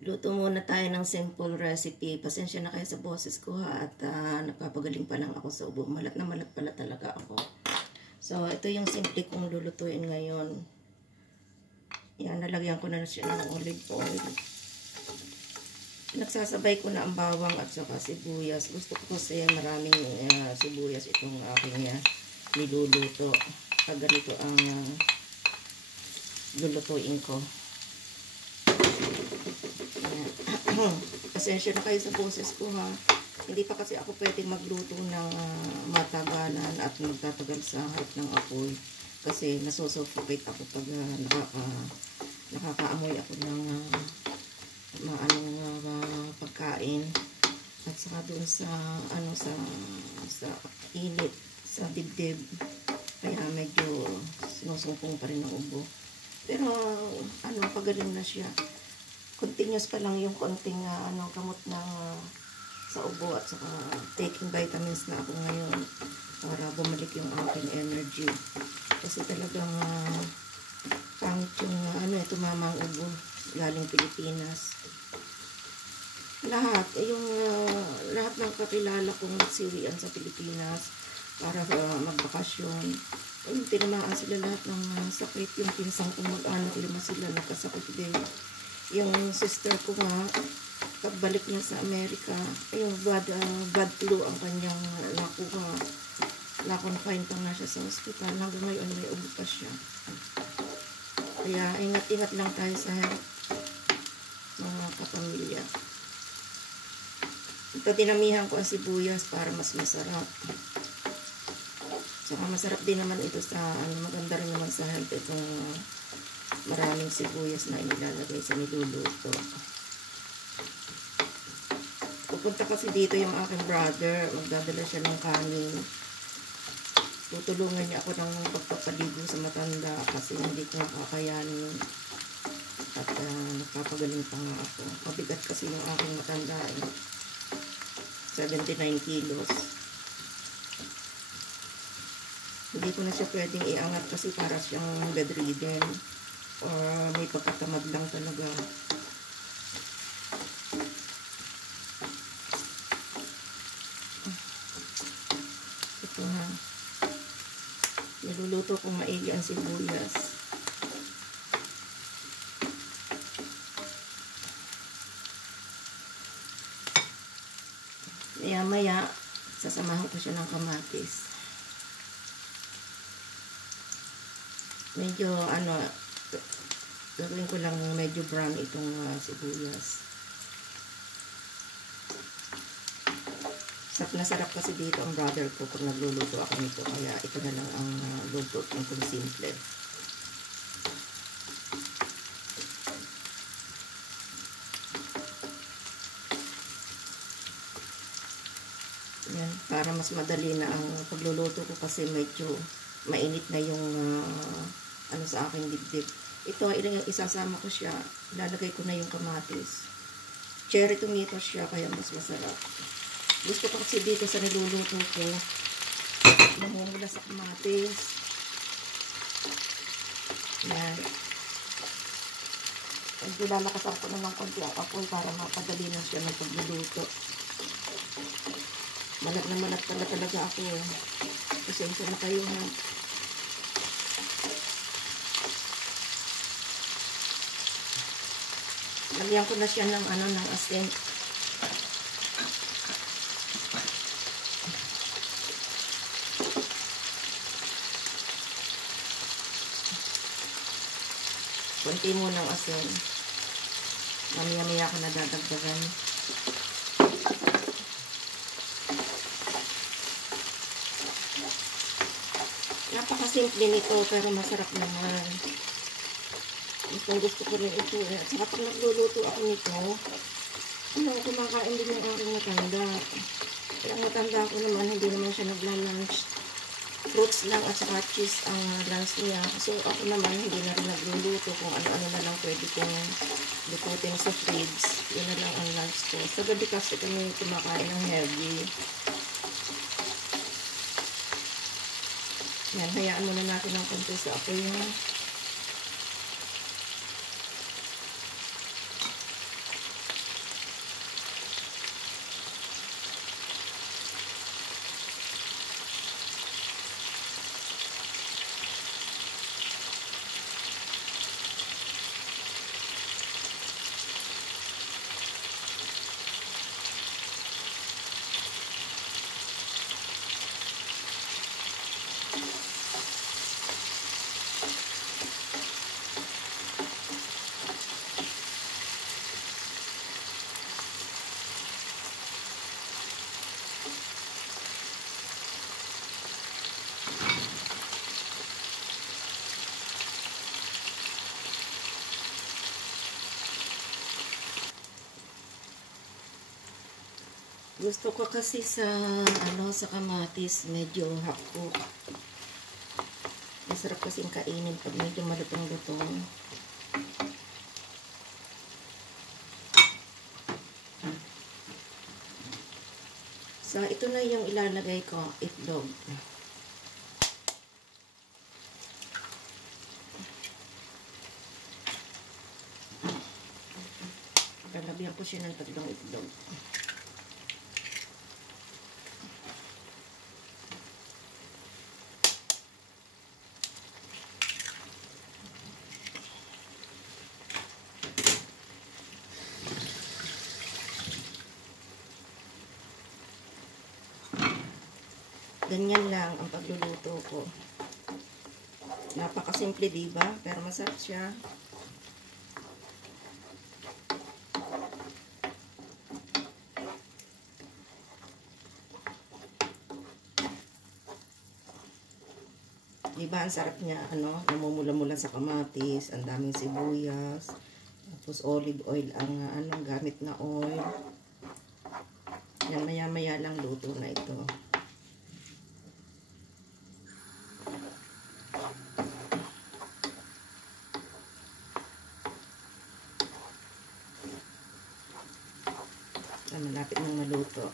Luto muna tayo ng simple recipe. Pasensya na kayo sa boses ko ha, at napapagaling pa lang ako sa ubo. Malat na malat pala talaga ako. So, ito yung simple kong lulutuin ngayon. Yan, nalagyan ko na siya ng olive oil. Nagsasabay ko na ang bawang at saka sibuyas. Gusto ko kasi maraming sibuyas itong aking niluluto. Pag ganito ang lulutuin ko. Pasensya na kayo sa boses ko ha. Hindi pa kasi ako pwedeng magluto ng matagalan at magtatagal sa harap ng apoy. Kasi nasusuffocate ako pag nakakaamoy ako ng pagkain. At saka dun sa init, sa dibdib. Kaya medyo sinusungkong pa rin ang ubo. Pero pagaling na siya. Continuous pa lang yung konting gamot na sa ubo at saka taking vitamins na ako ngayon para bumalik yung aking energy. Kasi talagang pangit yung tumamang ubo galing Pilipinas. Lahat ng kakilala kong nagsiwian sa Pilipinas para magbakasyon. Tinamaan sila lahat ng sakit. Yung pinsang kong mag-anak, 5 sila nagkasakit din. Yung sister ko nga, pagbalik niya sa Amerika, yung bad flu ang kanyang nakuha. Na-confine pa nga siya sa hospital. Hanggang ngayon may ubo pa siya. Kaya ingat-ingat lang tayo sa health, mga kapamilya. Ito, dinamihan ko ang sibuyas para mas masarap. Saka masarap din naman ito sa, maganda rin naman sa health itong maraming sibuyas na inilalagay sa niluluto. Pupunta kasi dito yung aking brother. Magdadala siya ng kanin. Tutulungan niya ako ng pagpapaligo sa matanda kasi hindi ko nakakayanin. At nagpapagaling pa nga ako. Mabigat kasi yung aking matanda 79 kilos. Hindi ko na siya pwedeng iangat kasi para siyang bedridden. Or may pagkatamad lang talaga. Ito ha. Niluluto kong maigi ang sibuyas. Maya sasamahan ko siya ng kamatis. Medyo gagawin ko lang medyo brown itong sibuyas. Sarap na sarap kasi dito ang brother ko pag nagluluto ako nito. Kaya ito na lang ang luto kong simple. Yan, para mas madali na ang pagluluto ko kasi medyo mainit na yung sa aking dibdib. Ito, isasama ko siya. Ilalagay ko na yung kamatis. Cherry tomato siya, kaya mas masarap. Gusto ko kasi dito sa niluluto ko, namumula sa kamatis. Yan. Ilalakasan ko na ng konti ang apoy para mapadali na siya ng pagluluto. Malat na malat talaga ako. Pasensya na kayo ha. Lagyan ko na siya ng ng asin. Kunti mo ng asin. Mamaya-maya ko na dadagdagan. Napakasimple nito pero masarap naman. Gusto ko rin ito. At saka pag nagluluto ako nito, kumakain din yung aking matanda. Kaya ang matanda ko naman, hindi naman siya nagla-lunch. Fruits lang at saka cheese ang lunch niya. So ako naman, hindi na rin nagluluto kung ano-ano na lang pwede kong lututin sa fridge. Yun na lang ang lunch ko. Sa gabi kasi kami kumakain ng healthy. Yan, hayaan muna natin ng konti sa apoy niya. Gusto ko kasi sa sa kamatis medyo hapko. Masarap kasing kainin pag medyo malutong-lutong. So, ito na yung ilalagay ko, itlog. Lalagyan ko siya ng 3 itlog. Ganyan lang ang pagluluto ko. Napakasimple, diba? Pero masarap siya. Diba, ang sarap niya, namumula-mula sa kamatis, ang daming sibuyas, tapos olive oil ang gamit na oil. Yan, maya-maya lang luto na ito. Malapit nang maluto.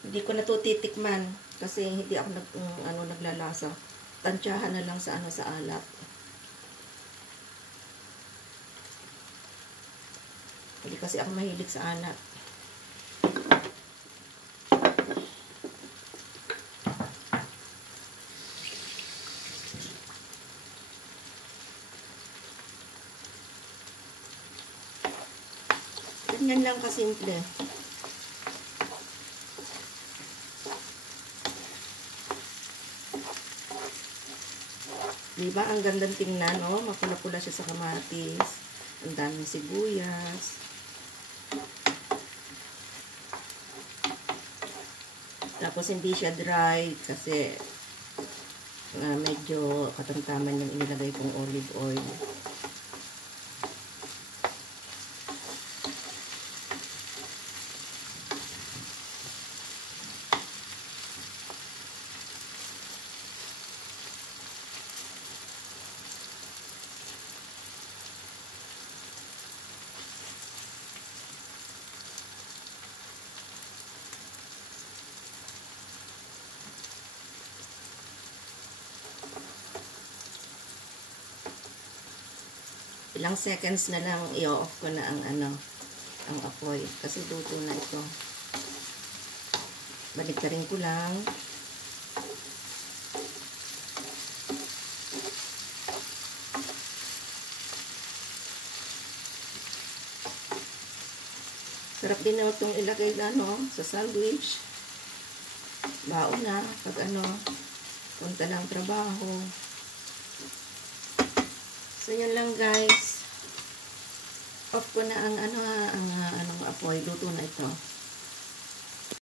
Hindi ko na to titikman kasi hindi ako naglalasa. Tansyahan na lang sa sa alat. Hindi kasi ako mahilig sa alat. Ganyan lang kasimple. Diba? Ang gandang tingnan, oh. Mapula-pula siya sa kamatis. Ang daming sibuyas. Tapos hindi siya dry kasi medyo katamtaman yung inilagay kong olive oil. Ilang seconds na lang i-off ko na ang apoy kasi luto na ito. Baliktarin ko lang. Sarap din na itong ilagay na sa sandwich. Baon na pag punta ng trabaho. So, yun lang guys. Off ko na ang apoy. Luto na ito.